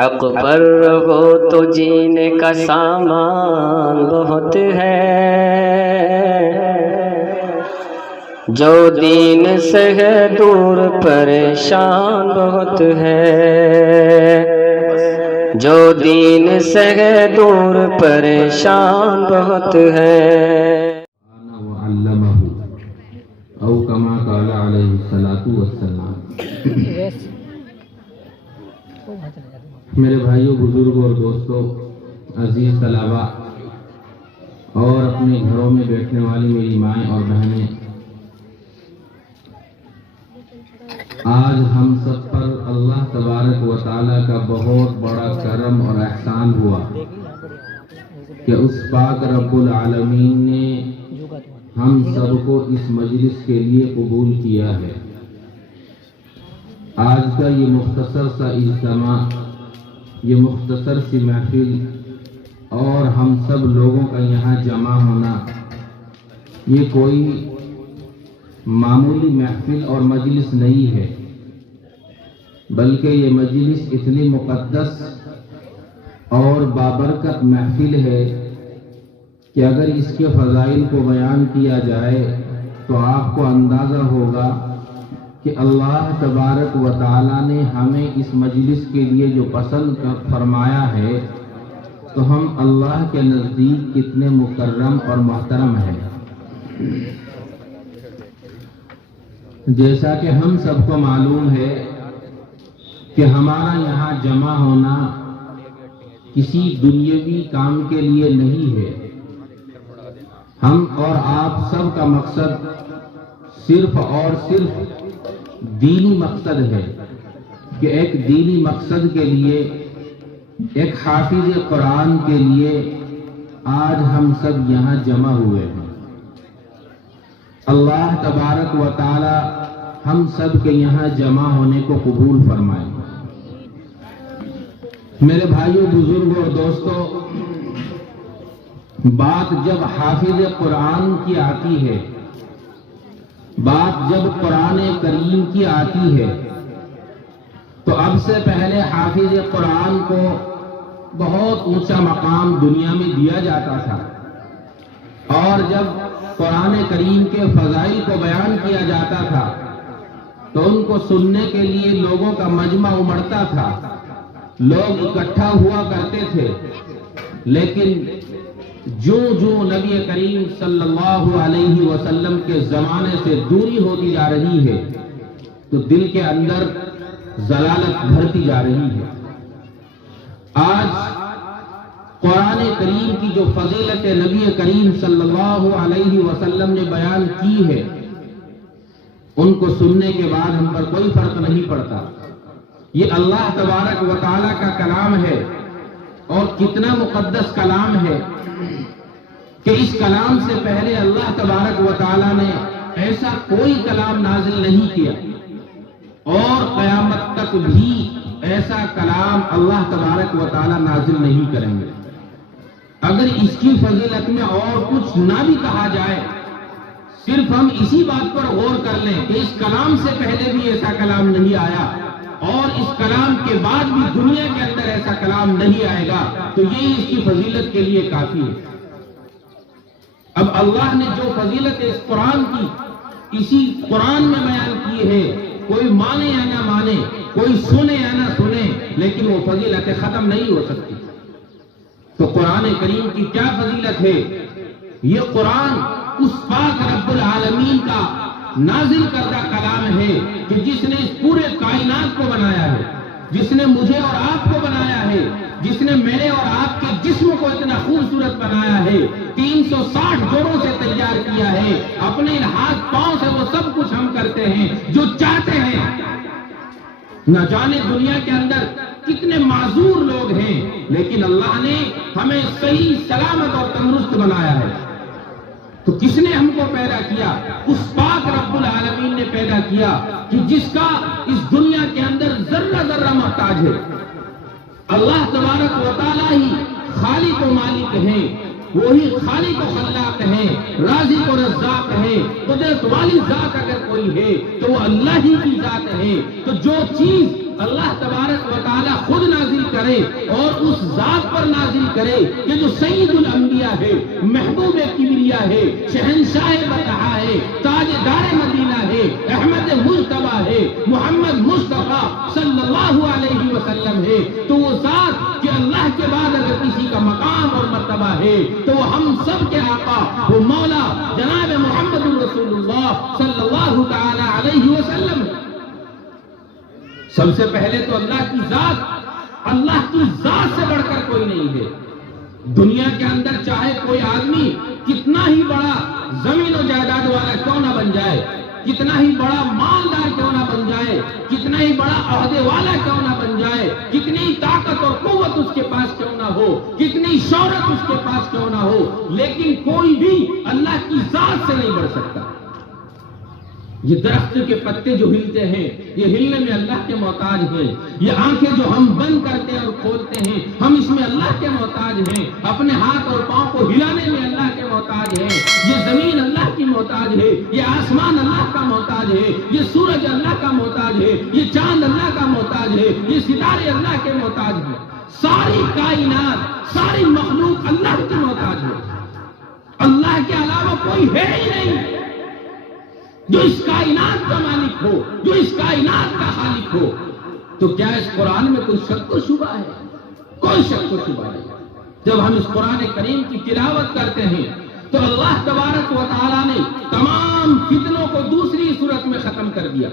حق پر رہو تو جینے کا سامان بہت ہے، جو دین سے ہے دور پریشان بہت ہے، جو دین سے ہے دور پریشان بہت ہے۔ وعلمہ او کما قال علیہ الصلوۃ والسلام۔ میرے بھائیوں، بزرگوں اور دوستوں، عزیز طلباء اور اپنے گھروں میں بیٹھنے والی میری مائیں اور بہنیں، آج ہم سب پر اللہ تبارک و تعالیٰ کا بہت بڑا کرم اور احسان ہوا کہ اس پاک رب العالمین نے ہم سب کو اس مجلس کے لیے قبول کیا ہے۔ آج کا یہ مختصر سا اجتماع، یہ مختصر سی محفل اور ہم سب لوگوں کا یہاں جمع ہونا، یہ کوئی معمولی محفل اور مجلس نہیں ہے، بلکہ یہ مجلس اتنی مقدس اور بابرکت محفل ہے کہ اگر اس کے فضائل کو بیان کیا جائے تو آپ کو اندازہ ہوگا کہ اللہ تبارک و تعالیٰ نے ہمیں اس مجلس کے لیے جو پسند فرمایا ہے تو ہم اللہ کے نزدیک کتنے مکرم اور محترم ہیں۔ جیسا کہ ہم سب کو معلوم ہے کہ ہمارا یہاں جمع ہونا کسی دنیاوی کام کے لیے نہیں ہے، ہم اور آپ سب کا مقصد صرف اور صرف دینی مقصد ہے کہ ایک دینی مقصد کے لیے، ایک حافظ قرآن کے لیے آج ہم سب یہاں جمع ہوئے ہیں۔ اللہ تبارک و تعالی ہم سب کے یہاں جمع ہونے کو قبول فرمائے۔ میرے بھائیوں، بزرگوں اور دوستوں، بات جب حافظ قرآن کی آتی ہے، بات جب قرآن کریم کی آتی ہے، تو اب سے پہلے حافظ قرآن کو بہت اونچا مقام دنیا میں دیا جاتا تھا، اور جب قرآن کریم کے فضائل کو بیان کیا جاتا تھا تو ان کو سننے کے لیے لوگوں کا مجمع امڑتا تھا، لوگ اکٹھا ہوا کرتے تھے۔ لیکن جو نبی کریم صلی اللہ علیہ وسلم کے زمانے سے دوری ہوتی جا رہی ہے تو دل کے اندر ضلالت بھرتی جا رہی ہے۔ آج قرآن کریم کی جو فضیلت نبی کریم صلی اللہ علیہ وسلم نے بیان کی ہے، ان کو سننے کے بعد ہم پر کوئی فرق نہیں پڑتا۔ یہ اللہ تبارک و تعالیٰ کا کلام ہے، اور کتنا مقدس کلام ہے کہ اس کلام سے پہلے اللہ تبارک و تعالیٰ نے ایسا کوئی کلام نازل نہیں کیا، اور قیامت تک بھی ایسا کلام اللہ تبارک و تعالیٰ نازل نہیں کریں گے۔ اگر اس کی فضیلت میں اور کچھ نہ بھی کہا جائے، صرف ہم اسی بات پر غور کر لیں کہ اس کلام سے پہلے بھی ایسا کلام نہیں آیا، اور اس کلام کے بعد بھی دنیا کے اندر ایسا کلام نہیں آئے گا، تو یہی اس کی فضیلت کے لیے کافی ہے۔ اب اللہ نے جو فضیلت اس قرآن کی اسی قرآن میں بیان کی ہے، کوئی مانے یا نہ مانے، کوئی سنے یا نہ سنے، لیکن وہ فضیلت ختم نہیں ہو سکتی۔ تو قرآن کریم کی کیا فضیلت ہے؟ یہ قرآن اس پاک رب العالمین کا نازل کردہ کلام ہے کہ جس نے اس پورے کائنات کو بنایا ہے، جس نے مجھے اور آپ کو بنایا ہے، جس نے میرے اور آپ کے جسم کو اتنا خوبصورت بنایا ہے، 360 جوڑوں سے تیار کیا ہے، اپنے ہاتھ پاؤں سے وہ سب کچھ ہم کرتے ہیں جو چاہتے ہیں۔ نہ جانے دنیا کے اندر کتنے معذور لوگ ہیں، لیکن اللہ نے ہمیں صحیح سلامت اور تندرست بنایا ہے۔ تو کس نے ہم کو پیدا کیا؟ اس پاک رب العالمین نے پیدا کیا کہ جس کا اس دنیا کے اندر ذرہ ذرہ محتاج ہے۔ اللہ تبارک و تعالیٰ ہی خالق و مالک ہیں، وہی خالق و خلاق ہیں، رازق و رزاق ہیں۔ قدرت والی ذات اگر کوئی ہے تو وہ اللہ ہی کی ذات ہے۔ تو جو چیز اللہ تبارک و تعالیٰ خود نازل کرے اور اس ذات پر نازل کرے کہ جو سید الانبیاء ہے، محبوب کبریا ہے، شہنشاہ بطحا ہے، تاجدار مدینہ ہے، احمد مجتبیٰ ہے، محمد مصطفیٰ صلی اللہ علیہ وسلم ہے، تو وہ ذات کہ اللہ کے بعد اگر کسی کا مقام اور مرتبہ ہے تو وہ ہم سب کے آقا، وہ مولا جناب محمد رسول اللہ صلی اللہ تعالی علیہ وسلم ہے۔ سب سے پہلے تو اللہ کی ذات سے بڑھ کر کوئی نہیں ہے۔ دنیا کے اندر چاہے کوئی آدمی کتنا ہی بڑا زمین و جائیداد والا کیوں نہ بن جائے، کتنا ہی بڑا مالدار کیوں نہ بن جائے، کتنا ہی بڑا عہدے والا کیوں نہ بن جائے، کتنی طاقت اور قوت اس کے پاس کیوں نہ ہو، کتنی شہرت اس کے پاس کیوں نہ ہو، لیکن کوئی بھی اللہ کی ذات سے نہیں بڑھ سکتا۔ یہ درخت کے پتے جو ہلتے ہیں یہ ہلنے میں اللہ کے محتاج ہیں، یہ آنکھیں جو ہم بند کرتے ہیں اور کھولتے ہیں ہم اس میں اللہ کے محتاج ہیں، اپنے ہاتھ اور پاؤں کو ہلانے میں اللہ کے محتاج ہیں، یہ زمین اللہ کی محتاج ہے، یہ آسمان اللہ کا محتاج ہے، یہ سورج اللہ کا محتاج ہے، یہ چاند اللہ کا محتاج ہے، یہ ستارے اللہ کے محتاج ہیں، ساری کائنات، ساری مخلوق اللہ کی محتاج ہے۔ اللہ کے علاوہ کوئی ہے ہی نہیں جو اس کائنات کا مالک ہو، جو اس کائنات کا خالق ہو۔ تو کیا اس قرآن میں کوئی شک و شبہ ہے؟ کوئی شک و شبہ نہیں۔ جب ہم اس قرآن کریم کی تلاوت کرتے ہیں تو اللہ تبارک و تعالیٰ نے تمام فتنوں کو دوسری صورت میں ختم کر دیا۔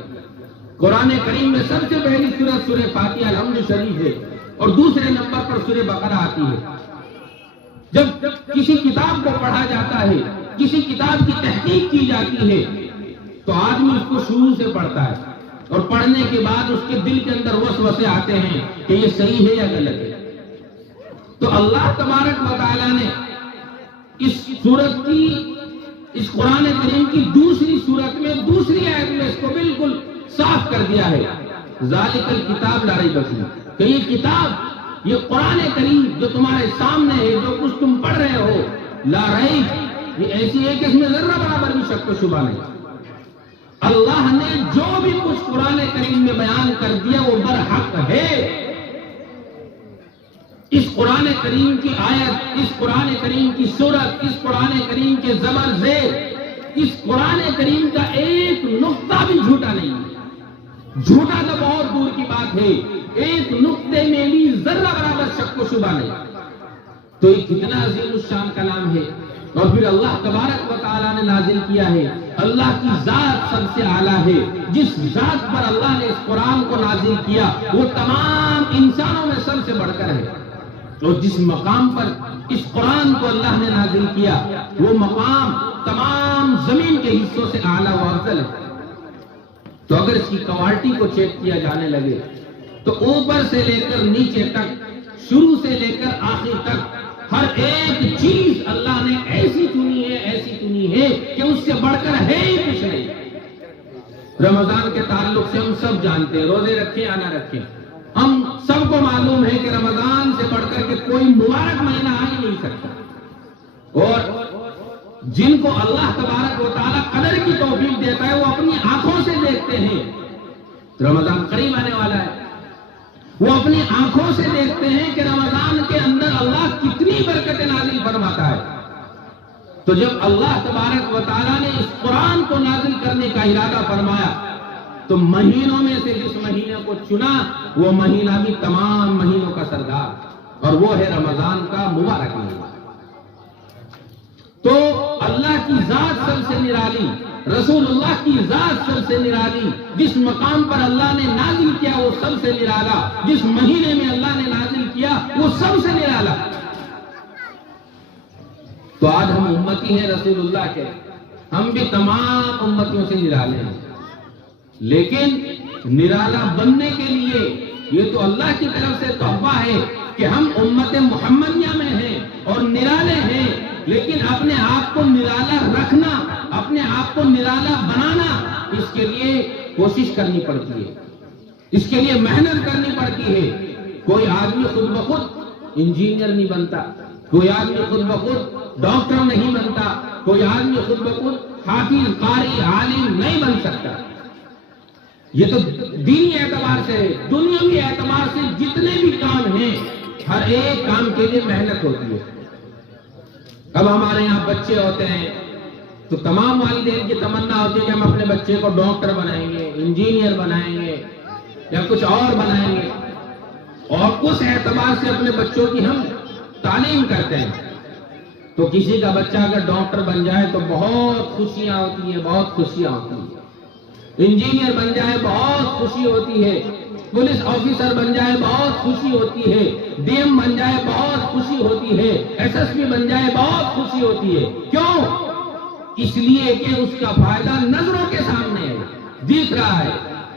قرآن کریم میں سب سے پہلی صورت سورہ فاتحہ الحمد شریف ہے اور دوسرے نمبر پر سورہ بقرہ آتی ہے۔ جب کسی کتاب کو پڑھا جاتا ہے، کسی کتاب کی تحقیق کی جاتی ہے تو آدمی اس کو شروع سے پڑھتا ہے اور پڑھنے کے بعد اس کے دل کے اندر وسوسے آتے ہیں کہ یہ صحیح ہے یا غلط ہے۔ تو اللہ تبارک و تعالیٰ نے اس سورت کی، اس قرآن کریم کی دوسری سورت میں دوسری آیت میں اس کو بالکل صاف کر دیا ہے۔ ذالک الکتاب لا ریب فیہ، کہ یہ کتاب، یہ قرآن کریم جو تمہارے سامنے ہے، جو کچھ تم پڑھ رہے ہو، لا ریب، یہ ایسی ہے کہ اس میں ذرہ برابر بھی شک و شبہ نہیں۔ اللہ نے جو بھی کچھ قرآن کریم میں بیان کر دیا وہ برحق ہے۔ اس قرآن کریم کی آیت، اس قرآن کریم کی سورت، اس قرآن کریم کے زبر زیر، اس قرآن کریم کا ایک نقطہ بھی جھوٹا نہیں ہے۔ جھوٹا تو بہت دور کی بات ہے، ایک نقطے میں بھی ذرہ برابر شک و شبہ نہیں۔ تو یہ کتنا عظیم الشان کلام ہے، اور پھر اللہ تبارک و تعالیٰ نے نازل کیا ہے۔ اللہ کی ذات سب سے اعلیٰ ہے، جس ذات پر اللہ نے اس قرآن کو نازل کیا وہ تمام انسانوں میں سب سے بڑھ کر ہے، اور جس مقام پر اس قرآن کو اللہ نے نازل کیا وہ مقام تمام زمین کے حصوں سے اعلیٰ و افضل ہے۔ تو اگر اس کی کوالٹی کو چیک کیا جانے لگے تو اوپر سے لے کر نیچے تک، شروع سے لے کر آخر تک ہر ایک چیز اللہ نے ایسی چنی ہے کہ اس سے بڑھ کر ہے ہی کچھ نہیں۔ رمضان کے تعلق سے ہم سب جانتے ہیں، روزے رکھیں یا نہ رکھیں، ہم سب کو معلوم ہے کہ رمضان سے بڑھ کر کے کوئی مبارک مہینہ آ ہی نہیں سکتا، اور جن کو اللہ تبارک و تعالیٰ قدر کی توفیق دیتا ہے وہ اپنی آنکھوں سے دیکھتے ہیں رمضان قریب آنے والا ہے، وہ اپنی آنکھوں سے دیکھتے ہیں کہ رمضان کے اندر اللہ کتنی برکتیں نازل فرماتا ہے۔ تو جب اللہ تبارک و تعالیٰ نے اس قرآن کو نازل کرنے کا ارادہ فرمایا تو مہینوں میں سے جس مہینے کو چنا وہ مہینہ بھی تمام مہینوں کا سردار، اور وہ ہے رمضان کا مبارک مہینہ۔ تو اللہ کی ذات سب سے نرالی، رسول اللہ کی ذات سب سے نرالی، جس مقام پر اللہ نے نازل کیا وہ سب سے نرالا، جس مہینے میں اللہ نے نازل کیا وہ سب سے نرالا۔ تو آج ہم امتی ہیں رسول اللہ کے، ہم بھی تمام امتیوں سے نرالے ہیں، لیکن نرالا بننے کے لیے یہ تو اللہ کی طرف سے تحفہ ہے کہ ہم امت محمدیہ میں ہیں اور نرالے ہیں، لیکن اپنے آپ کو نرالا رکھنا، اپنے آپ کو نرالا بنانا، اس کے لیے کوشش کرنی پڑتی ہے، اس کے لیے محنت کرنی پڑتی ہے۔ کوئی آدمی خود بخود انجینئر نہیں بنتا، کوئی آدمی خود بخود ڈاکٹر نہیں بنتا، کوئی آدمی خود بخود حافظ، قاری، عالم نہیں بن سکتا۔ یہ تو دینی اعتبار سے، دنیاوی اعتبار سے جتنے بھی کام ہیں ہر ایک کام کے لیے محنت ہوتی ہے۔ اب ہمارے یہاں بچے ہوتے ہیں تو تمام والدین کی تمنا ہوتی ہے کہ ہم اپنے بچے کو ڈاکٹر بنائیں گے، انجینئر بنائیں گے یا کچھ اور بنائیں گے، اور اس اعتبار سے اپنے بچوں کی ہم تعلیم کرتے ہیں۔ تو کسی کا بچہ اگر ڈاکٹر بن جائے تو بہت خوشیاں ہوتی ہیں، بہت خوشیاں ہوتی ہیں۔ انجینئر بن جائے بہت خوشی ہوتی ہے، پولیس آفیسر بن جائے بہت خوشی ہوتی ہے، ڈی ایم بن جائے بہت خوشی ہوتی ہے، ایس ایس پی بن جائے بہت خوشی ہوتی ہے۔ کیوں؟ اس لیے کہ اس کا فائدہ نظروں کے سامنے ہے، دیکھ رہا ہے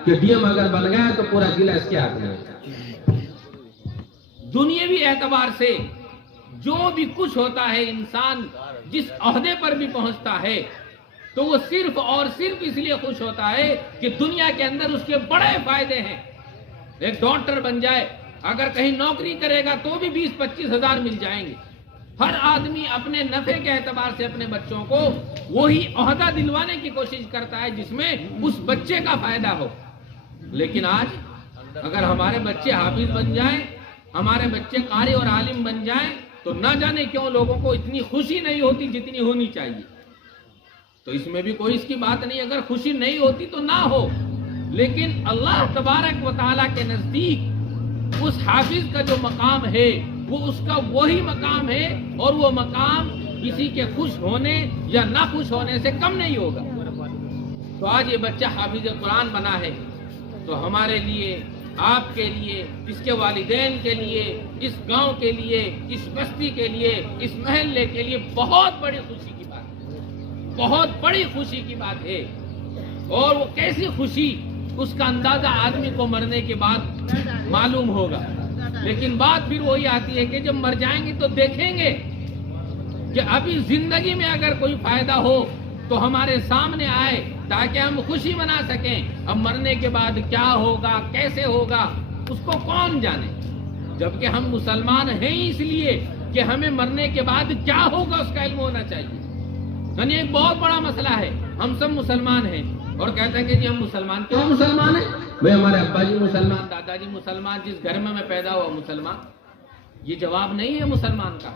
کہ ڈی ایم اگر بن گیا تو پورا ضلع اس کے ہاتھ میں ہے۔ دنیاوی اعتبار سے جو بھی کچھ ہوتا ہے، انسان جس عہدے پر بھی پہنچتا ہے تو وہ صرف اور صرف اس لیے خوش ہوتا ہے کہ دنیا کے اندر اس کے بڑے فائدے ہیں۔ ایک ڈاکٹر بن جائے، اگر کہیں نوکری کرے گا تو بھی 20-25 ہزار مل جائیں گے۔ ہر آدمی اپنے نفع کے اعتبار سے اپنے بچوں کو وہی عہدہ دلوانے کی کوشش کرتا ہے جس میں اس بچے کا فائدہ ہو۔ لیکن آج اگر ہمارے بچے حافظ بن جائیں، ہمارے بچے قاری اور عالم بن جائیں تو نہ جانے کیوں لوگوں کو اتنی خوشی نہیں ہوتی جتنی ہونی چاہیے۔ تو اس میں بھی کوئی اس کی بات نہیں، اگر خوشی نہیں ہوتی تو نہ ہو، لیکن اللہ تبارک و تعالیٰ کے نزدیک اس حافظ کا جو مقام ہے وہ اس کا وہی مقام ہے، اور وہ مقام کسی کے خوش ہونے یا نہ خوش ہونے سے کم نہیں ہوگا۔ تو آج یہ بچہ حافظ قرآن بنا ہے تو ہمارے لیے، آپ کے لیے، اس کے والدین کے لیے، اس گاؤں کے لیے، اس بستی کے لیے، اس محلے کے لیے بہت بڑی خوشی کی بات ہے، بہت بڑی خوشی کی بات ہے۔ اور وہ کیسی خوشی، اس کا اندازہ آدمی کو مرنے کے بعد معلوم ہوگا۔ لیکن بات پھر وہی آتی ہے کہ جب مر جائیں گے تو دیکھیں گے کہ ابھی زندگی میں اگر کوئی فائدہ ہو تو ہمارے سامنے آئے تاکہ ہم خوشی منا سکیں۔ اب مرنے کے بعد کیا ہوگا، کیسے ہوگا، اس کو کون جانے، جبکہ ہم مسلمان ہیں اس لیے کہ ہمیں مرنے کے بعد کیا ہوگا اس کا علم ہونا چاہیے۔ یعنی ایک بہت بڑا مسئلہ ہے، ہم سب مسلمان ہیں اور کہتے ہیں کہ جی ہم مسلمان، کیوں مسلمان ہیں؟ بھئی ہمارے ابا جی مسلمان، دادا جی مسلمان، جس گھر میں پیدا ہوا مسلمان۔ یہ جواب نہیں ہے مسلمان کا۔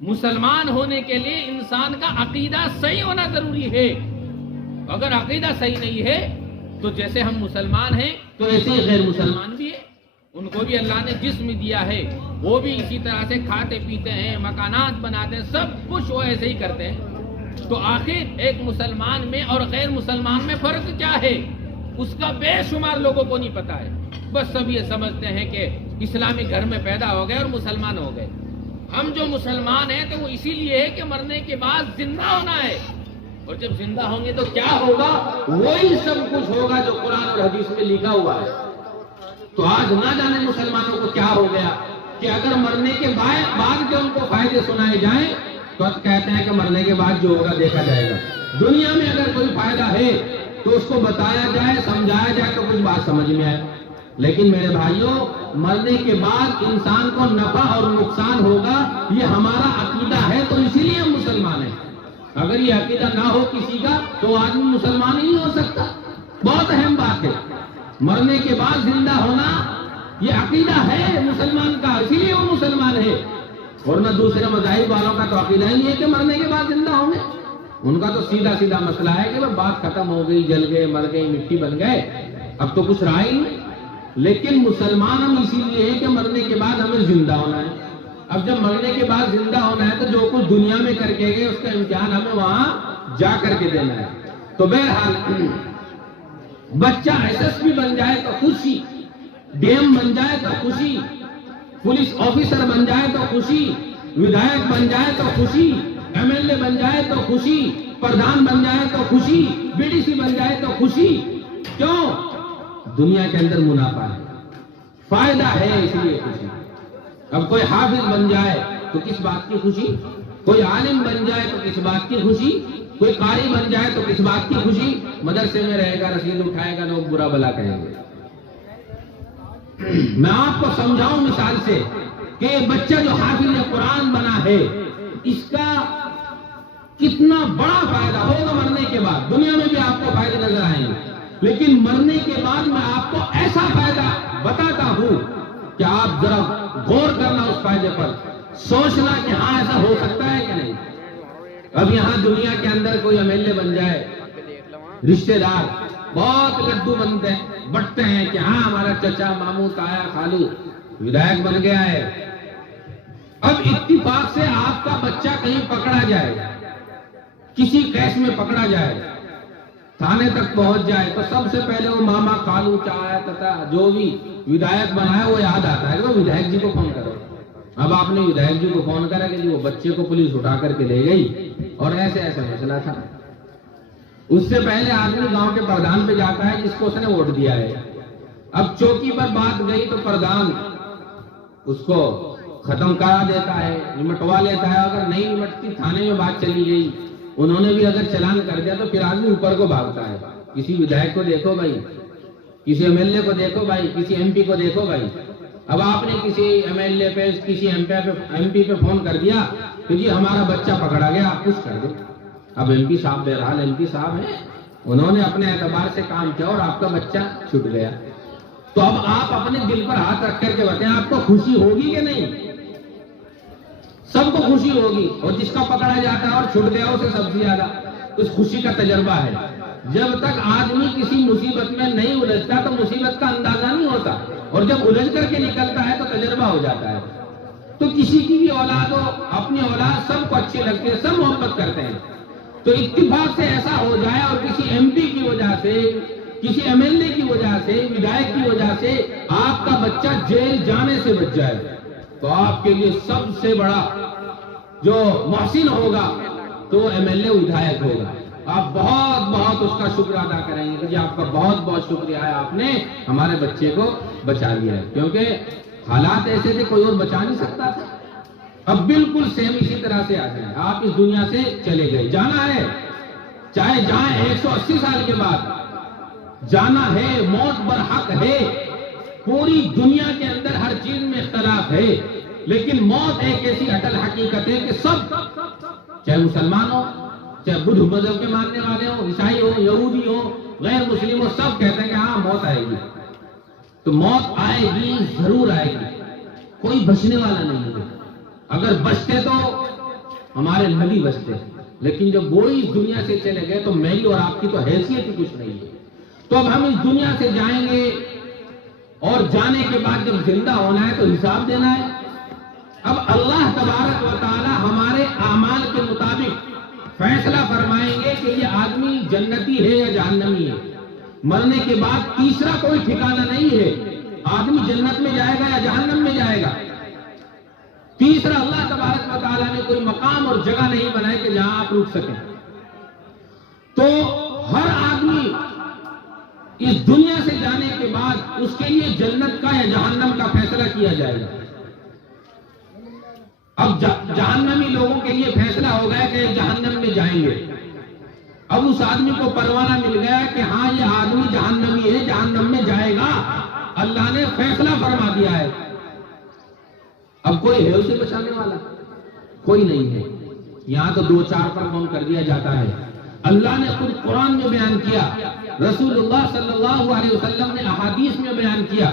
مسلمان ہونے کے لیے انسان کا عقیدہ صحیح ہونا ضروری ہے۔ اگر عقیدہ صحیح نہیں ہے تو جیسے ہم مسلمان ہیں تو ایسے ہی غیر مسلمان بھی ہیں، ان کو بھی اللہ نے جسم دیا ہے، وہ بھی اسی طرح سے کھاتے پیتے ہیں، مکانات بناتے ہیں، سب کچھ وہ ایسے ہی کرتے ہیں۔ تو آخر ایک مسلمان میں اور غیر مسلمان میں فرق کیا ہے، اس کا بے شمار لوگوں کو نہیں پتا ہے۔ بس سب یہ سمجھتے ہیں کہ اسلامی گھر میں پیدا ہو گئے اور مسلمان ہو گئے۔ ہم جو مسلمان ہیں تو وہ اسی لیے ہے کہ مرنے کے بعد زندہ ہونا ہے، اور جب زندہ ہوں گے تو کیا ہوگا، وہی سب کچھ ہوگا جو قرآن اور حدیث میں لکھا ہوا ہے۔ تو آج نہ جانے مسلمانوں کو کیا ہو گیا کہ اگر مرنے کے بعد جو ان کو فائدے سنائے جائیں تو کہتے ہیں کہ مرنے کے بعد جو ہوگا دیکھا جائے گا۔ دنیا میں اگر کوئی فائدہ ہے تو اس کو بتایا جائے، سمجھایا جائے تو کچھ بات سمجھ میں آئے۔ لیکن میرے بھائیوں، مرنے کے بعد انسان کو نفع اور نقصان ہوگا، یہ ہمارا عقیدہ ہے، تو اسی لیے ہم مسلمان ہیں۔ اگر یہ عقیدہ نہ ہو کسی کا تو آدمی مسلمان ہی نہیں ہو سکتا۔ بہت اہم بات ہے، مرنے کے بعد زندہ ہونا یہ عقیدہ ہے مسلمان کا، اسی لیے وہ مسلمان ہے۔ ورنہ دوسرے مذاہب والوں کا تو عقیدہ ہی نہیں ہے کہ مرنے کے بعد زندہ ہوں گے۔ ان کا تو سیدھا سیدھا مسئلہ ہے کہ بات ختم ہو گئی، جل گئے، مر گئی، مٹی بن گئے، اب تو کچھ رہا ہی نہیں۔ لیکن مسلمان ہم اسی لیے ہے کہ مرنے کے بعد ہمیں زندہ ہونا ہے۔ اب جب مرنے کے بعد زندہ ہونا ہے تو جو کچھ دنیا میں کر کے گئے اس کا امتحان ہمیں وہاں جا کر کے دینا ہے۔ تو بہرحال بچہ ایس ایس پی بن جائے تو خوشی، ڈی ایم بن جائے تو خوشی، پولیس آفیسر بن جائے تو خوشی، ودھایک بن جائے تو خوشی، ایم ایل اے بن جائے تو خوشی، پردھان بن جائے تو خوشی، بی ڈی سی بن جائے تو خوشی۔ کیوں؟ دنیا کے اندر منافع ہے، فائدہ ہے، اس لیے خوشی۔ اب کوئی حافظ بن جائے تو کس بات کی خوشی، کوئی عالم بن جائے تو کس بات کی خوشی، کوئی قاری بن جائے تو کس بات کی خوشی، مدرسے میں رہے گا، رسید اٹھائے گا، لوگ برا بلا کہیں گے۔ میں آپ کو سمجھاؤں مثال سے کہ بچہ جو حافظ قرآن بنا ہے اس کا کتنا بڑا فائدہ ہوگا مرنے کے بعد۔ دنیا میں بھی آپ کو فائدے نظر آئیں گے، لیکن مرنے کے بعد میں آپ کو ایسا فائدہ بتاتا ہوں کہ آپ ذرا غور کرنا اس فائدے پر، سوچنا کہ ہاں ایسا ہو سکتا ہے کہ نہیں۔ اب یہاں دنیا کے اندر کوئی MLA بن جائے، رشتہ دار بہت لڈو بٹتے ہیں کہ ہاں ہمارا چچا، ماموں، تایا، خالو ودھایک بن گیا ہے۔ اب اتفاق سے آپ کا بچہ کہیں پکڑا جائے، کسی کیس میں پکڑا جائے، تھانے تک پہنچ جائے، تو سب سے پہلے وہ ماما، خالو، چایا، تتا جو بھی ودھایک بنا ہے وہ یاد آتا ہے کہ وہ ودھایک جی کو فون کرو۔ اب آپ نے ودھایک جی کو فون کرا کہ جی وہ بچے کو پولیس اٹھا کر کے لے گئی اور ایسے ایسے مسئلہ تھا۔ اس سے پہلے آدمی گاؤں کے پردھان پہ جاتا ہے جس کو اس نے ووٹ دیا ہے۔ اب چوکی پر بات گئی تو پردھان اس کو ختم کرا دیتا ہے، نمٹوا لیتا ہے، اگر نہیں نمٹتی تھانے میں بات چلی گئی، انہوں نے بھی اگر چلان کر دیا تو پھر آدمی اوپر کو بھاگتا ہے، کسی ودھایک کو دیکھو بھائی، کسی MLA کو دیکھو بھائی، کسی MP کو دیکھو بھائی۔ اب آپ نے کسی MLA پہ، کسی MP پہ فون کر دیا کہ جی ہمارا بچہ پکڑا گیا، آپ کچھ کر دو۔ اب MP صاحب بہرحال MP صاحب ہیں، انہوں نے اپنے اعتبار سے کام کیا اور آپ کا بچہ چھوٹ گیا، تو اب آپ اپنے دل پر ہاتھ رکھ کر کے بتائیں آپ کو خوشی ہوگی کہ نہیں؟ سب کو خوشی ہوگی، اور جس کا پکڑا جاتا ہے اور چھوٹ گیا اسے سب سے زیادہ اس خوشی کا تجربہ ہے۔ جب تک آدمی کسی مصیبت میں نہیں الجھتا تو مصیبت کا اندازہ نہیں ہوتا، اور جب الجھ کر کے نکلتا ہے تو تجربہ ہو جاتا ہے۔ تو کسی کی بھی اولاد ہو، اپنی اولاد سب کو اچھی لگتی ہے، سب محبت کرتے ہیں، تو اتفاق سے ایسا ہو جائے اور کسی MP کی وجہ سے، کسی MLA کی وجہ سے، ودھایک کی وجہ سے آپ کا بچہ جیل جانے سے بچ جائے، تو آپ کے لیے سب سے بڑا جو محسن ہوگا تو MLA ودھایک ہوگا۔ آپ بہت بہت اس کا شکر ادا کریں گے کہ جی آپ کا بہت بہت شکریہ ہے، آپ نے ہمارے بچے کو بچا لیا ہے، کیونکہ حالات ایسے تھے کوئی اور بچا نہیں سکتا تھا۔ اب بالکل سیم اسی طرح سے آ جائیں، آپ اس دنیا سے چلے گئے، جانا ہے، چاہے جائیں 180 سال کے بعد جانا ہے، موت برحق ہے۔ پوری دنیا کے اندر ہر چیز میں اختلاف ہے، لیکن موت ایک ایسی اٹل حقیقت ہے کہ سب، چاہے مسلمان ہو، چاہے بدھ مذہب کے ماننے والے ہوں، عیسائی ہو، یہودی ہو، غیر مسلم ہو، سب کہتے ہیں کہ ہاں موت آئے گی، تو موت آئے گی، ضرور آئے گی، کوئی بچنے والا نہیں ہے۔ اگر بچتے تو ہمارے نبی بچتے، لیکن جب وہی اس دنیا سے چلے گئے تو میری اور آپ کی تو حیثیت ہی کچھ نہیں ہے۔ تو اب ہم اس دنیا سے جائیں گے اور جانے کے بعد جب زندہ ہونا ہے تو حساب دینا ہے۔ اب اللہ تبارک و تعالی ہمارے اعمال کے مطابق فیصلہ فرمائیں گے کہ یہ آدمی جنتی ہے یا جہنمی ہے۔ مرنے کے بعد تیسرا کوئی ٹھکانہ نہیں ہے، آدمی جنت میں جائے گا یا جہنم میں جائے گا۔ تیسرا اللہ تبارک و تعالیٰ نے کوئی مقام اور جگہ نہیں بنائے کہ جہاں آپ رک سکیں۔ تو ہر آدمی اس دنیا سے جانے کے بعد اس کے لیے جنت کا یا جہنم کا فیصلہ کیا جائے گا۔ اب جہنمی لوگوں کے لیے فیصلہ ہو گیا کہ جہنم میں جائیں گے۔ اب اس آدمی کو پروانہ مل گیا کہ ہاں یہ آدمی جہنمی ہے، جہنم میں جائے گا، اللہ نے فیصلہ فرما دیا ہے۔ اب کوئی ہے اسے بچانے والا؟ کوئی نہیں ہے۔ یہاں تو دو چار پر غور کر دیا جاتا ہے۔ اللہ نے خود قرآن میں بیان کیا، رسول اللہ صلی اللہ علیہ وسلم نے احادیث میں بیان کیا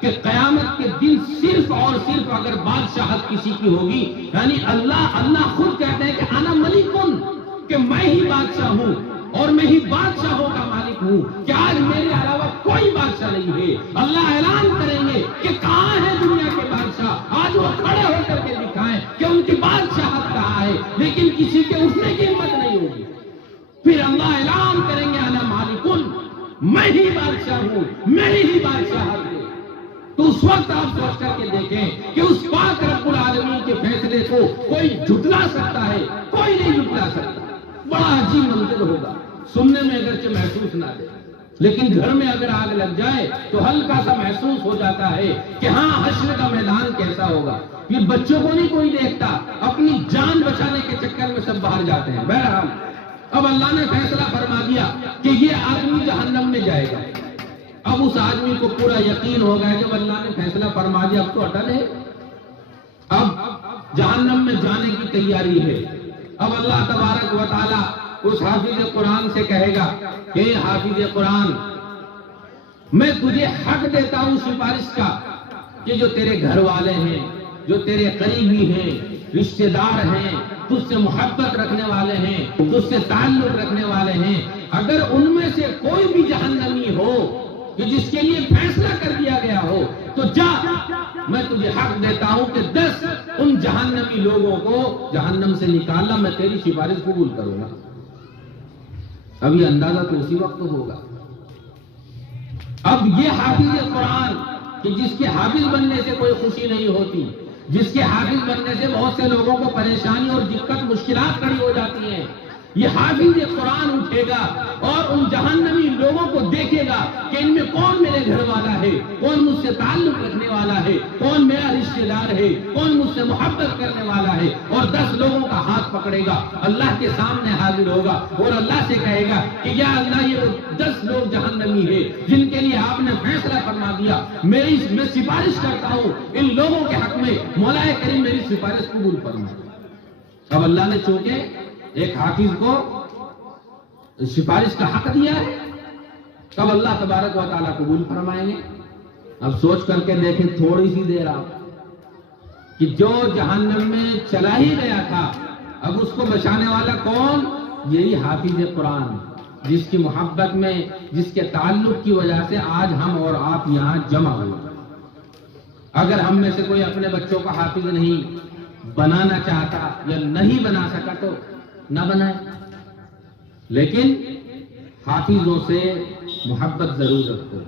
کہ قیامت کے دن صرف اور صرف اگر بادشاہت کسی کی ہوگی، یعنی اللہ خود کہتے ہیں کہ انا ملکن، کہ میں ہی بادشاہ ہوں اور میں ہی بادشاہوں کا مالک ہوں، کہ آج میرے علاوہ کوئی بادشاہ نہیں ہے۔ اللہ اعلان کریں گے کہ کہاں ہے دنیا کے بادشاہ، آج وہ کھڑے ہو کر کے دکھائیں کہ ان کی بادشاہت کہاں ہے، لیکن کسی کے اٹھنے کی ہمت نہیں ہوگی۔ پھر اللہ اعلان کریں گے انا مالکن، میں ہی بادشاہ ہوں، میری ہی بادشاہت ہے۔ تو اس وقت آپ سوچ کر کے دیکھیں کہ اس پاک رب العالمین کے فیصلے کو کوئی جھٹلا سکتا ہے؟ کوئی نہیں جھٹلا سکتا۔ بڑا عجیب منظر ہوگا، سننے میں اگرچہ محسوس نہ دے، لیکن گھر میں اگر آگ لگ جائے تو ہلکا سا محسوس ہو جاتا ہے کہ ہاں حشر کا میدان کیسا ہوگا۔ پھر بچوں کو نہیں کوئی دیکھتا، اپنی جان بچانے کے چکر میں سب باہر جاتے ہیں۔ بہرحال اب اللہ نے فیصلہ فرما دیا کہ یہ آدمی جہنم میں جائے گا۔ اب اس آدمی کو پورا یقین ہو گیا جب اللہ نے فیصلہ فرما دیا، اب تو اٹل ہے، اب جہنم میں جانے کی تیاری ہے۔ اب اللہ تبارک و تعالیٰ اس حافظ قرآن سے کہے گا کہ حافظ قرآن میں تجھے حق دیتا ہوں سفارش کا کہ جو تیرے گھر والے ہیں، جو تیرے قریبی ہیں، رشتہ دار ہیں، تجھ سے محبت رکھنے والے ہیں، تجھ سے تعلق رکھنے والے ہیں، اگر ان میں سے کوئی بھی جہنمی ہو کہ جس کے لیے فیصلہ کر دیا گیا ہو تو جا، میں تجھے حق دیتا ہوں کہ 10 ان جہنمی لوگوں کو جہنم سے نکالنا، میں تیری سفارش قبول کروں گا۔ اب یہ اندازہ تو اسی وقت ہوگا۔ اب یہ حافظ قرآن کہ جس کے حافظ بننے سے کوئی خوشی نہیں ہوتی، جس کے حافظ بننے سے بہت سے لوگوں کو پریشانی اور دقت مشکلات کھڑی ہو جاتی ہیں، یہ حافظ قرآن اٹھے گا اور ان جہنمی لوگوں کو دیکھے گا کہ ان میں کون میرے گھر والا ہے، کون مجھ سے تعلق رکھنے والا ہے، کون میرا رشتہ دار ہے، کون مجھ سے محبت کرنے والا ہے، اور 10 لوگوں کا ہاتھ پکڑے گا، اللہ کے سامنے حاضر ہوگا اور اللہ سے کہے گا کہ یا اللہ یہ وہ 10 لوگ جہنمی ہے جن کے لیے آپ نے فیصلہ فرما دیا، میں سفارش کرتا ہوں ان لوگوں کے حق میں، مولا کریم میری سفارش قبول فرما۔ اب اللہ نے چونکہ ایک حافظ کو سفارش کا حق دیا ہے، تب اللہ تبارک و تعالیٰ قبول فرمائیں گے۔ اب سوچ کر کے دیکھیں تھوڑی سی دیر آپ کہ جو جہنم میں چلا ہی گیا تھا، اب اس کو بچانے والا کون؟ یہی حافظ قرآن، جس کی محبت میں، جس کے تعلق کی وجہ سے آج ہم اور آپ یہاں جمع ہوئے۔ اگر ہم میں سے کوئی اپنے بچوں کا حافظ نہیں بنانا چاہتا یا نہیں بنا سکا تو نہ بنائے، لیکن حافظوں سے محبت ضرور رکھو،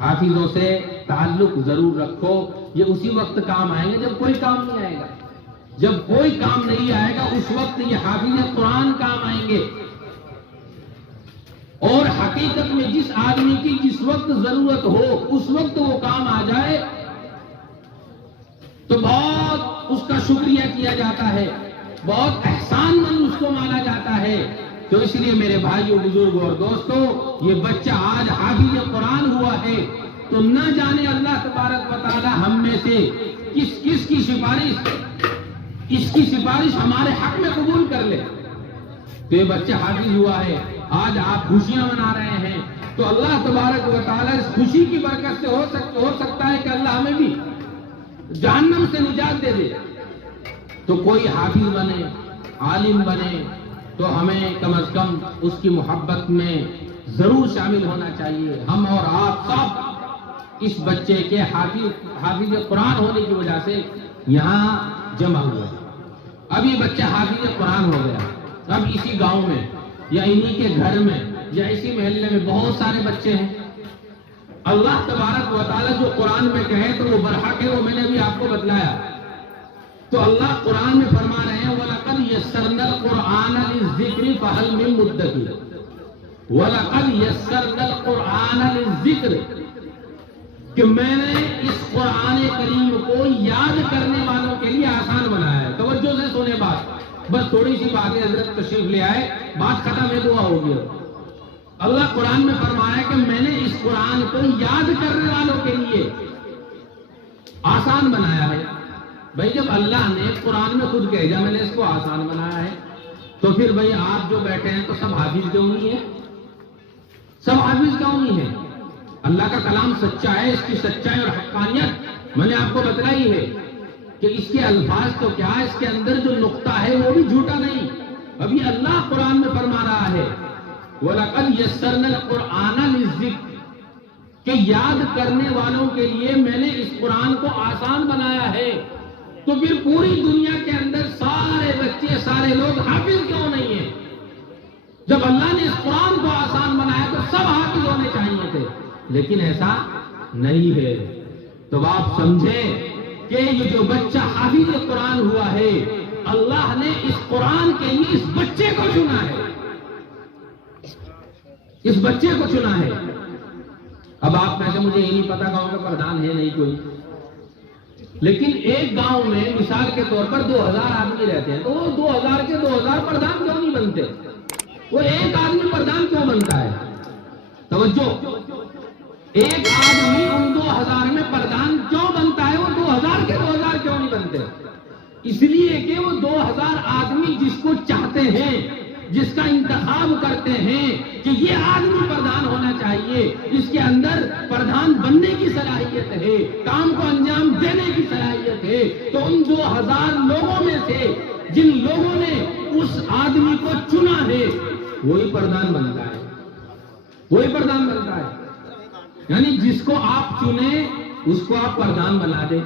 حافظوں سے تعلق ضرور رکھو۔ یہ اسی وقت کام آئیں گے جب کوئی کام نہیں آئے گا، جب کوئی کام نہیں آئے گا اس وقت یہ حافظ قرآن کام آئیں گے۔ اور حقیقت میں جس آدمی کی جس وقت ضرورت ہو اس وقت وہ کام آ جائے تو بہت اس کا شکریہ کیا جاتا ہے، بہت احسان مند اس کو مانا جاتا ہے۔ تو اس لیے میرے بھائیوں، بزرگوں اور دوستوں، یہ بچہ آج حافظ قرآن ہوا ہے تو نہ جانے اللہ تبارک و تعالی ہم میں سے کس کی سفارش، اس کی سفارش ہمارے حق میں قبول کر لے۔ تو یہ بچہ حافظ ہوا ہے، آج آپ خوشیاں منا رہے ہیں، تو اللہ تبارک و تعالی اس خوشی کی برکت سے ہو سکتا ہے کہ اللہ ہمیں بھی جہنم سے نجات دے دے۔ تو کوئی حافظ بنے، عالم بنے تو ہمیں کم از کم اس کی محبت میں ضرور شامل ہونا چاہیے۔ ہم اور آپ سب اس بچے کے حافظ قرآن ہونے کی وجہ سے یہاں جمع ہوئے۔ اب یہ بچہ حافظ قرآن ہو گیا، اب اسی گاؤں میں یا انہی کے گھر میں یا اسی محلے میں بہت سارے بچے ہیں۔ اللہ تبارک و تعالیٰ جو قرآن میں کہے تو وہ برحق ہے، وہ میں نے ابھی آپ کو بتلایا۔ تو اللہ قرآن میں فرما رہے ہیں وَلَقَدْ يَسَّرْنَا الْقُرْآنَ لِلذِّكْرِ فَهَلْ مِن مُدَّكِرٍ وَلَقَدْ يَسَّرْنَا الْقُرْآنَ لِلذِّكْرِ، کہ میں نے اس قرآن کریم کو یاد کرنے والوں کے لیے آسان بنایا ہے۔ توجہ سے سنے بات، بس تھوڑی سی باتیں حضرت تشریف لے آئے، بات ختم ہے، دعا ہو گیا۔ اللہ قرآن میں فرمایا کہ میں نے اس قرآن کو یاد کرنے والوں کے لیے آسان بنایا ہے۔ بھائی جب اللہ نے قرآن میں خود کہہ دیا میں نے اس کو آسان بنایا ہے، تو پھر بھائی آپ جو بیٹھے ہیں تو سب حافظ کیوں نہیں ہے؟ سب حافظ کیوں نہیں ہے؟ اللہ کا کلام سچا ہے، اس کی سچائی اور حقانیت میں نے آپ کو بتلائی ہے کہ اس کے الفاظ تو کیا، اس کے اندر جو نقطہ ہے وہ بھی جھوٹا نہیں۔ ابھی اللہ قرآن میں فرما رہا ہے وَلَقَدْ يَسَّرْنَا الْقُرْآنَ لِلذِّكْرِ، کہ یاد کرنے والوں کے لیے میں نے اس قرآن کو آسان بنایا ہے۔ تو پھر پوری دنیا کے اندر سارے بچے، سارے لوگ حافظ کیوں نہیں ہیں؟ جب اللہ نے اس قرآن کو آسان بنایا تو سب حافظ ہونے چاہیے تھے، لیکن ایسا نہیں ہے۔ تو آپ سمجھیں کہ یہ جو بچہ حافظ قرآن ہوا ہے، اللہ نے اس قرآن کے لیے اس بچے کو چنا ہے، اس بچے کو چنا ہے۔ اب آپ میں سے مجھے یہ نہیں پتا گاؤں کا پردھان ہے نہیں کوئی، لیکن ایک گاؤں میں مثال کے طور پر 2000 آدمی رہتے ہیں، تو وہ 2000 کے 2000 پردھان کیوں نہیں بنتے؟ وہ ایک آدمی پردھان کیوں بنتا ہے؟ توجہ، ایک آدمی ان 2000 میں پردھان کیوں بنتا ہے؟ وہ 2000 کے 2000 کیوں نہیں بنتے؟ اس لیے کہ وہ 2000 آدمی جس کو چاہتے ہیں جس کا انتخاب کرتے ہیں کہ یہ آدمی پردھان ہونا چاہیے، اس کے اندر پردھان بننے کی صلاحیت ہے، کام کو انجام دینے کی صلاحیت ہے، تو ان 2000 لوگوں میں سے جن لوگوں نے اس آدمی کو چنا ہے وہی پردھان بنتا ہے، وہی پردھان بنتا ہے۔ یعنی جس کو آپ چنیں اس کو آپ پردھان بنا دیں،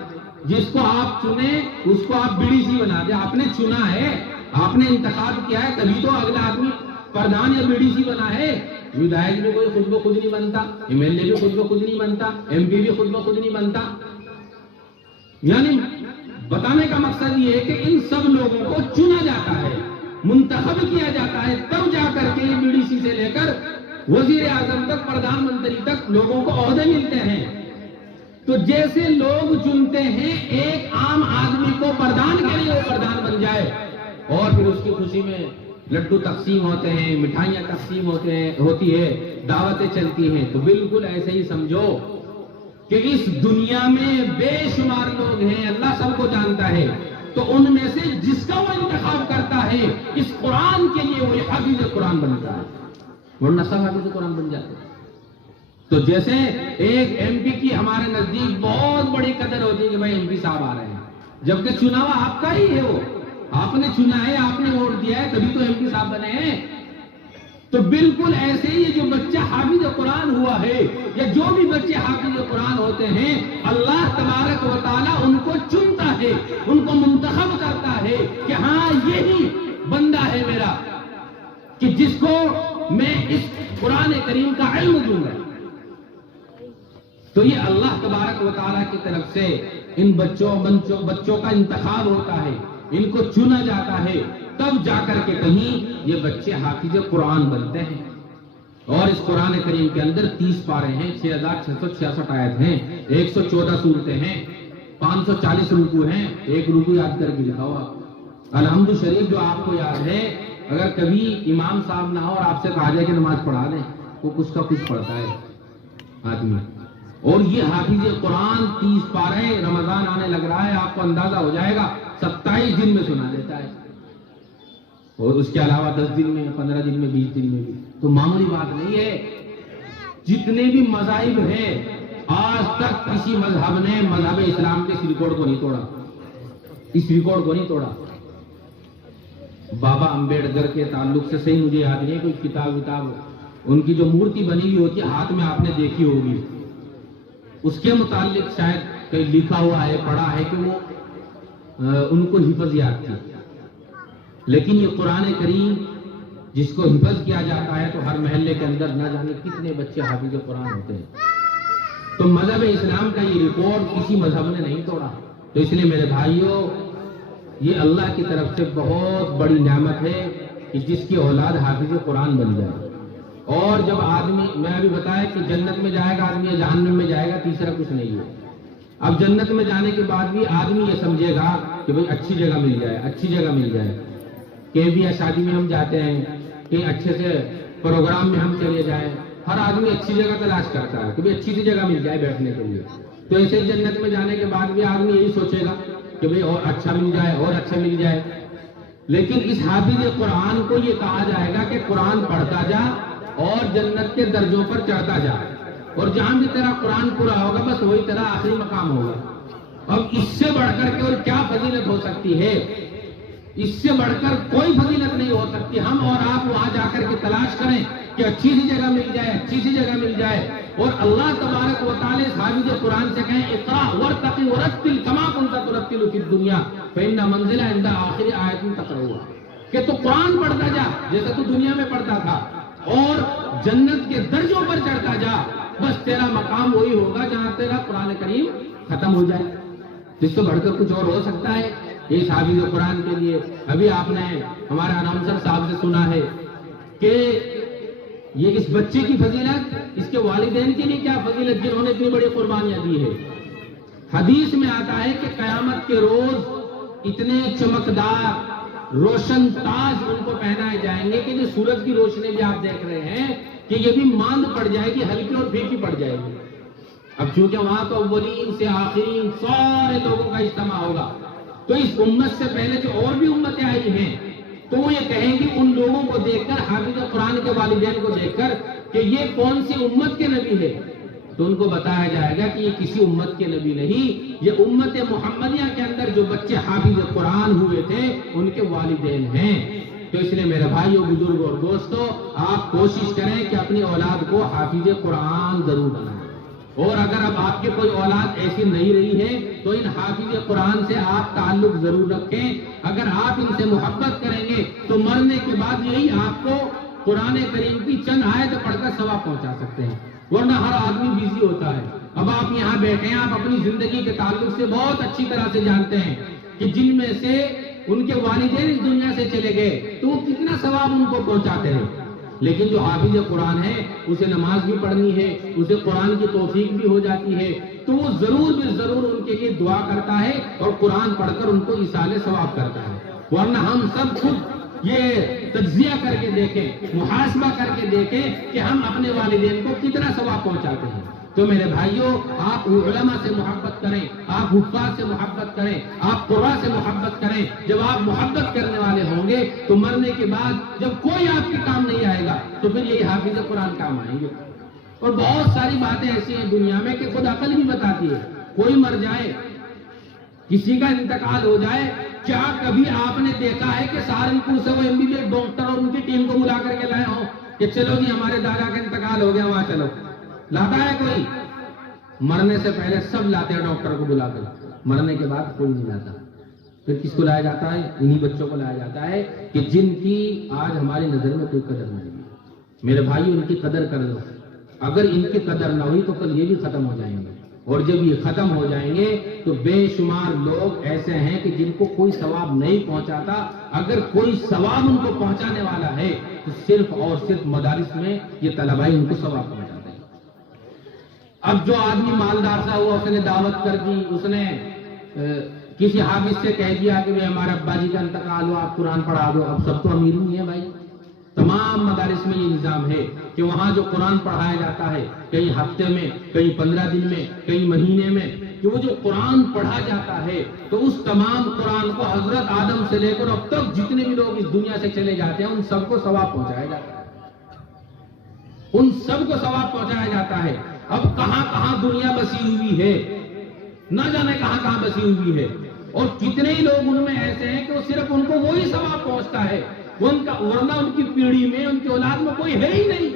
جس کو آپ چنیں اس کو آپ بی سی بنا دیں۔ آپ نے چنا ہے، آپ نے انتخاب کیا ہے، تبھی تو اگلا آدمی پردھان یا بی سی بنا ہے۔ ودھائک بھی کوئی خود بخود نہیں بنتا، ایم ایل اے بھی خود بخود نہیں بنتا، ایم پی بھی خود بخود نہیں بنتا۔ یعنی بتانے کا مقصد یہ ہے کہ ان سب لوگوں کو چنا جاتا ہے، منتخب کیا جاتا ہے، تب جا کر کے یہ بی سی سے لے کر وزیر اعظم تک، پردھان منتری تک لوگوں کو عہدے ملتے ہیں۔ تو جیسے لوگ چنتے ہیں ایک عام آدمی کو پردھان کے لیے، وہ پردھان بن جائے اور پھر اس کی خوشی میں لڈو تقسیم ہوتے ہیں، مٹھائیاں تقسیم ہوتی ہے، دعوتیں چلتی ہیں، تو بالکل ایسے ہی سمجھو کہ اس دنیا میں بے شمار لوگ ہیں، اللہ سب کو جانتا ہے، تو ان میں سے جس کا وہ انتخاب کرتا ہے اس قرآن کے لیے وہ حافظ قرآن بنتا ہے، ورنہ سب حافظ قرآن بن جاتے ہیں۔ تو جیسے ایک ایم پی کی ہمارے نزدیک بہت بڑی قدر ہوتی ہے کہ بھائی ایم پی صاحب آ رہے ہیں، جبکہ چناوا آپ کا ہی ہے، وہ آپ نے چنا ہے، آپ نے ووٹ دیا ہے، تبھی تو ایم پی صاحب بنے ہیں۔ تو بالکل ایسے ہی جو بچہ حافظ قرآن ہوا ہے یا جو بھی بچے حافظ قرآن ہوتے ہیں، اللہ تبارک و تعالیٰ ان کو چنتا ہے، ان کو منتخب کرتا ہے کہ ہاں یہی بندہ ہے میرا، کہ جس کو میں اس قرآن کریم کا علم دوں گا۔ تو یہ اللہ تبارک و تعالیٰ کی طرف سے ان بچوں کا انتخاب ہوتا ہے، ان کو چنا جاتا ہے، تب جا کر کے کہیں یہ بچے حافظ قرآن بنتے ہیں۔ اور اس قرآن کریم کے اندر 30 پارے ہیں، 6666 آیت ہیں، 114 سورتیں ہیں، 540 رکوع ہیں، ایک رکوع یاد کر کے لکھا ہوا۔ الحمد شریف جو آپ کو یاد ہے، اگر کبھی امام صاحب نہ ہو اور آپ سے کہا جائے کہ نماز پڑھا دیں، وہ کچھ کا کچھ پڑھتا ہے آدمی۔ اور یہ حافظ قرآن 30 پارے، رمضان آنے لگ رہا ہے، آپ کو اندازہ ہو جائے گا 27 دن میں سنا دیتا ہے، اور اس کے علاوہ 10 دن میں، 15 دن میں، 20 دن میں بھی۔ تو معمولی بات نہیں ہے۔ جتنے بھی مذاہب ہیں، آج تک کسی مذہب نے مذہب اسلام کے اس ریکارڈ کو نہیں توڑا، اس ریکارڈ کو نہیں توڑا۔ بابا امبیڈکر کے تعلق سے صحیح مجھے یاد نہیں ہے، کوئی کتاب ان کی جو مورتی بنی ہوئی ہوتی ہے ہاتھ میں، آپ نے دیکھی ہوگی، اس کے متعلق شاید کہیں لکھا ہوا ہے، پڑھا ہے کہ وہ ان کو حفظ یاد تھی۔ لیکن یہ قرآن کریم جس کو حفظ کیا جاتا ہے، تو ہر محلے کے اندر نہ جانے کتنے بچے حافظ قرآن ہوتے ہیں۔ تو مذہب اسلام کا یہ ریکارڈ کسی مذہب نے نہیں توڑا۔ تو اس لیے میرے بھائیوں، یہ اللہ کی طرف سے بہت بڑی نعمت ہے کہ جس کی اولاد حافظ قرآن بن جائے۔ اور جب آدمی، میں ابھی بتایا کہ جنت میں جائے گا آدمی یا جہنم میں جائے گا، تیسرا کچھ نہیں ہے۔ اب جنت میں جانے کے بعد بھی آدمی یہ سمجھے گا کہ بھئی اچھی جگہ مل جائے، اچھی جگہ مل جائے، کہ بھی شادی میں ہم جاتے ہیں، کہیں اچھے سے پروگرام میں ہم چلے جائیں، ہر آدمی اچھی جگہ تلاش کرتا ہے کہ بھئی اچھی سی جگہ مل جائے بیٹھنے کے لیے۔ تو ایسے جنت میں جانے کے بعد بھی آدمی یہی سوچے گا کہ بھئی اور اچھا مل جائے، اور اچھا مل جائے۔ لیکن اس حافظ قرآن کو یہ کہا جائے گا کہ قرآن پڑھتا جا اور جنت کے درجوں پر چڑھتا جا، اور جہاں بھی تیرا قرآن پورا ہوگا بس وہی تیرا آخری مقام ہوگا۔ اب اس سے بڑھ کر کے اور کیا فضیلت ہو سکتی ہے؟ اس سے بڑھ کر کوئی فضیلت نہیں ہو سکتی۔ ہم اور آپ وہاں جا کر کے تلاش کریں کہ اچھی سی جگہ مل جائے، اچھی سی جگہ مل جائے، اور اللہ تبارک و تعالی حافظ قرآن سے کہیں اقرا ورتقی ورتل کما کنت ترتل فی الدنیا فإن منزل عند آخر آیت تقرؤها، کہ تو قرآن پڑھتا جا جیسا تو دنیا میں پڑھتا تھا، اور جنت کے درجوں پر چڑھتا جا، بس تیرا مقام وہی ہوگا جہاں تیرا قرآن کریم ختم ہو جائے۔ اس سے بڑھ کر کچھ اور ہو سکتا ہے اس حافظ قرآن کے لیے؟ ابھی آپ نے ہمارے اناؤنسر صاحب سے سنا ہے کہ یہ اس بچے کی فضیلت، اس کے والدین کے لیے کیا فضیلت، جنہوں نے اتنی بڑی قربانیاں دی ہے۔ حدیث میں آتا ہے کہ قیامت کے روز اتنے چمکدار روشن تاج ان کو پہنائے جائیں گے کہ جو سورج کی روشنی بھی آپ دیکھ رہے ہیں کہ یہ بھی ماند پڑ جائے گی، ہلکی اور پھیکی پڑ جائے گی۔ اب چونکہ وہاں تو اولین سے آخرین سارے لوگوں کا اجتماع ہوگا، تو اس امت سے پہلے جو اور بھی امتیں آئی ہیں تو وہ یہ کہیں گے ان لوگوں کو دیکھ کر، حافظ قرآن کے والدین کو دیکھ کر، کہ یہ کون سی امت کے نبی ہے؟ تو ان کو بتایا جائے گا کہ یہ کسی امت کے نبی نہیں، یہ امت محمدیہ کے اندر جو بچے حافظ قرآن ہوئے تھے ان کے والدین ہیں۔ تو اس لیے میرے بھائیوں، بزرگوں اور دوستوں، آپ کوشش کریں کہ اپنی اولاد کو حافظ قرآن ضرور بنائیں، اور اگر اب آپ کے کوئی اولاد ایسی نہیں رہی ہے تو ان حافظ قرآن سے آپ تعلق ضرور رکھیں۔ اگر آپ ان سے محبت کریں گے تو مرنے کے بعد یہی آپ کو قرآن کریم کی چند آیت پڑھ کر ثواب پہنچا سکتے ہیں، ورنہ ہر آدمی بیزی ہوتا ہے۔ اب آپ یہاں بیٹھے ہیں، آپ اپنی زندگی کے تعلق سے بہت اچھی طرح سے جانتے ہیں کہ جن میں سے ان کے والدین اس دنیا سے چلے گئے تو وہ کتنا ثواب ان کو پہنچاتے ہیں، لیکن جو حافظ قرآن ہے اسے نماز بھی پڑھنی ہے، اسے قرآن کی توفیق بھی ہو جاتی ہے، تو وہ ضرور بھی ضرور ان کے لیے دعا کرتا ہے اور قرآن پڑھ کر ان کو ایصال ثواب کرتا ہے۔ ورنہ ہم سب خود یہ تجزیہ کر کے دیکھیں، محاسبہ کر کے دیکھیں کہ ہم اپنے والدین کو کتنا ثواب پہنچاتے ہیں۔ تو میرے بھائیوں، آپ علماء سے محبت کریں، آپ حفاظ سے محبت کریں، آپ قرآن سے محبت کریں۔ جب آپ محبت کرنے والے ہوں گے تو مرنے کے بعد جب کوئی آپ کے کام نہیں آئے گا تو پھر یہی حافظ قرآن کام آئیں گے۔ اور بہت ساری باتیں ایسی ہیں دنیا میں کہ خود عقل بھی بتاتی ہے۔ کوئی مر جائے، کسی کا انتقال ہو جائے، کیا کبھی آپ نے دیکھا ہے کہ سہارنپور سے وہ MBBS ڈاکٹر اور ان کی ٹیم کو بلا کر کے لائے ہوں کہ چلو جی ہمارے دادا کا انتقال ہو گیا، وہاں چلو؟ لاتا ہے کوئی؟ مرنے سے پہلے سب لاتے ہیں ڈاکٹر کو بلا کر، مرنے کے بعد کوئی نہیں لاتا۔ پھر کس کو لایا جاتا ہے؟ انہی بچوں کو لایا جاتا ہے کہ جن کی آج ہماری نظر میں کوئی قدر نہیں ہے۔ میرے بھائی، ان کی قدر کر لو، اگر ان کی قدر نہ ہوئی تو کل یہ بھی ختم ہو جائیں گے، اور جب یہ ختم ہو جائیں گے تو بے شمار لوگ ایسے ہیں کہ جن کو کوئی ثواب نہیں پہنچاتا۔ اگر کوئی ثواب ان کو پہنچانے والا ہے تو صرف اور صرف مدارس میں یہ طلباء ان کو ثواب پہنچاتے ہیں۔ اب جو آدمی مالدار سا ہوا، اس نے دعوت کر دی، اس نے کسی حافظ سے کہہ دیا کہ ہمارے ابا جی کا انتقال ہوا، آپ قرآن پڑھا دو۔ اب سب تو امیر نہیں ہے بھائی، تمام مدارس میں یہ نظام ہے کہ وہاں جو قرآن پڑھایا جاتا ہے، کئی ہفتے میں، کئی 15 دن میں، کئی مہینے میں، کہ وہ جو قرآن پڑھا جاتا ہے تو اس تمام قرآن کو حضرت آدم سے لے کر اب تک جتنے بھی لوگ اس دنیا سے چلے جاتے ہیں ان سب کو ثواب پہنچایا جاتا ہے، ان سب کو ثواب پہنچایا جاتا ہے۔ اب کہاں کہاں دنیا بسی ہوئی ہے، نہ جانے کہاں کہاں بسی ہوئی ہے، اور کتنے ہی لوگ ان میں ایسے ہیں کہ وہ صرف ان کو وہی ثواب پہنچتا ہے، ورنہ ان کی پیڑھی میں، ان کی اولاد میں کوئی ہے ہی نہیں۔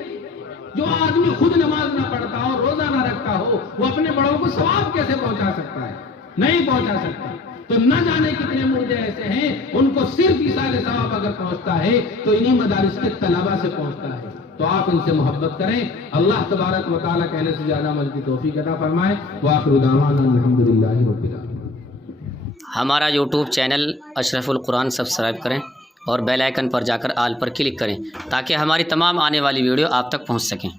جو آدمی خود نماز نہ پڑھتا ہو، روزہ نہ رکھتا ہو، وہ اپنے بڑوں کو ثواب کیسے پہنچا سکتا ہے؟ نہیں پہنچا سکتا۔ تو نہ جانے کتنے مردے ایسے ہیں، ان کو صرف ایصال ثواب اگر پہنچتا ہے تو انہی مدارس کے طلباء سے پہنچتا ہے۔ تو آپ ان سے محبت کریں، اللہ تبارک و تعالیٰ کہنے سے زیادہ عمل کی توفیق عطا فرمائے۔ وآخر دعوانا الحمدللہ رب العالمین۔ ہمارا YouTube چینل اشرف القرآن سبسکرائب کریں اور بیل آئیکن پر جا کر آل پر کلک کریں تاکہ ہماری تمام آنے والی ویڈیو آپ تک پہنچ سکیں۔